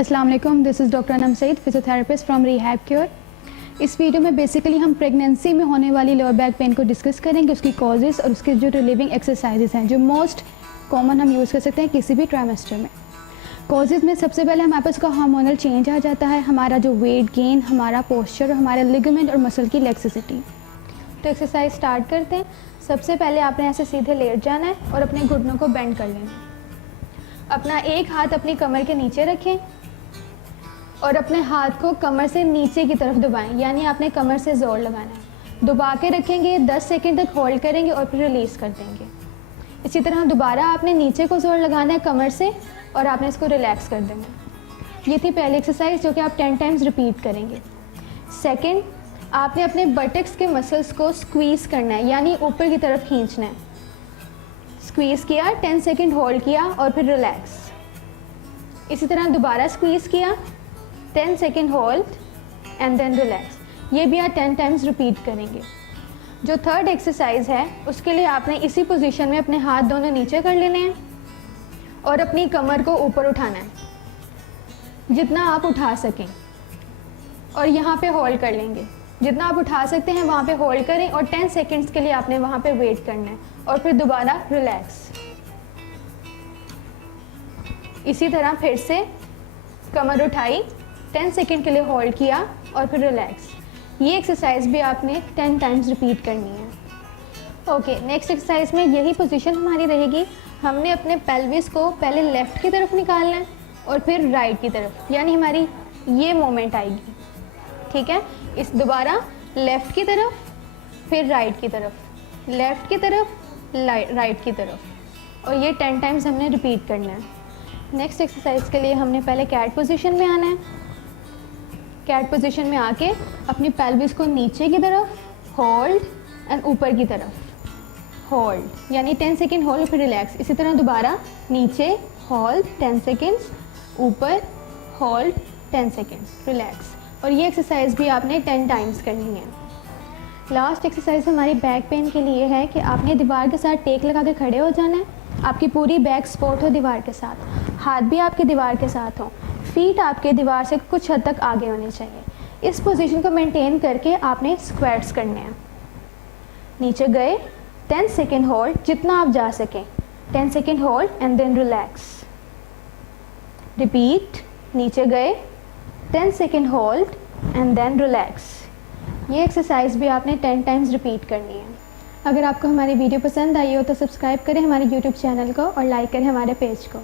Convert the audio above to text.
अस्सलाम वालेकुम, this is doctor Anam Saeed, physiotherapist from rehab cure. इस वीडियो में बेसिकली हम प्रेगनेंसी में होने वाली लोअर बैक पेन को डिस्कस करेंगे, उसकी कॉजेज़ और उसके जो रिलीविंग एक्सरसाइजेज हैं जो मोस्ट कॉमन हम यूज़ कर सकते हैं किसी भी ट्राइमेस्टर में। कॉजेज़ में सबसे पहले हमारे पास का हार्मोनल चेंज आ जाता है, हमारा जो वेट गेन, हमारा पोस्चर, हमारे लिगामेंट और मसल की लैक्सिसिटी। तो एक्सरसाइज स्टार्ट करते हैं। सबसे पहले आपने ऐसे सीधे लेट जाना है और अपने घुटनों को बेंड कर लेना है। अपना एक हाथ अपनी कमर के नीचे रखें और अपने हाथ को कमर से नीचे की तरफ दबाएं, यानी आपने कमर से ज़ोर लगाना है। दबा के रखेंगे, 10 सेकंड तक होल्ड करेंगे और फिर रिलीज़ कर देंगे। इसी तरह दोबारा आपने नीचे को ज़ोर लगाना है कमर से और आपने इसको रिलैक्स कर देना। ये थी पहली एक्सरसाइज जो कि आप 10 टाइम्स रिपीट करेंगे। सेकेंड, आपने अपने बटक्स के मसल्स को स्क्वीज़ करना है, यानी ऊपर की तरफ खींचना है। स्क्वीज़ किया, 10 सेकंड होल्ड किया और फिर रिलैक्स। इसी तरह दोबारा स्क्वीज़ किया, 10 second hold and then relax. ये भी आप 10 टाइम्स रिपीट करेंगे। जो थर्ड एक्सरसाइज है उसके लिए आपने इसी पोजीशन में अपने हाथ दोनों नीचे कर लेने हैं और अपनी कमर को ऊपर उठाना है जितना आप उठा सकें, और यहाँ पे होल्ड कर लेंगे। जितना आप उठा सकते हैं वहाँ पे होल्ड करें और 10 सेकंड्स के लिए आपने वहाँ पे वेट करना है और फिर दोबारा रिलैक्स। इसी तरह फिर से कमर उठाई, 10 सेकंड के लिए होल्ड किया और फिर रिलैक्स। ये एक्सरसाइज भी आपने 10 टाइम्स रिपीट करनी है। ओके, नेक्स्ट एक्सरसाइज में यही पोजीशन हमारी रहेगी। हमने अपने पेल्विस को पहले लेफ़्ट की तरफ निकालना है और फिर राइट की तरफ, यानी हमारी ये मोमेंट आएगी। ठीक है, इस दोबारा लेफ़्ट की तरफ, फिर राइट की तरफ, लेफ़्ट की तरफ, राइट की तरफ, और ये 10 टाइम्स हमने रिपीट करना है। नेक्स्ट एक्सरसाइज के लिए हमने पहले कैट पोजीशन में आना है। कैट पोजीशन में आके अपनी पेल्विस को नीचे की तरफ होल्ड एंड ऊपर की तरफ होल्ड, यानी 10 सेकेंड होल्ड फिर रिलैक्स। इसी तरह दोबारा नीचे होल्ड 10 सेकेंड्स, ऊपर होल्ड 10 सेकेंड्स, रिलैक्स। और ये एक्सरसाइज भी आपने 10 टाइम्स करनी है। लास्ट एक्सरसाइज हमारी बैक पेन के लिए है कि आपने दीवार के साथ टेक लगा के खड़े हो जाना है। आपकी पूरी बैक सपोर्ट हो दीवार के साथ, हाथ भी आपके दीवार के साथ हो, फीट आपके दीवार से कुछ हद तक आगे होने चाहिए। इस पोजीशन को मेंटेन करके आपने स्क्वाट्स करने हैं। नीचे गए, 10 सेकेंड होल्ड, जितना आप जा सकें, 10 second hold and then relax. Repeat, नीचे गए, 10 second hold and then relax. ये एक्सरसाइज भी आपने 10 टाइम्स रिपीट करनी है। अगर आपको हमारी वीडियो पसंद आई हो तो सब्सक्राइब करें हमारे यूट्यूब चैनल को और लाइक करें हमारे पेज को।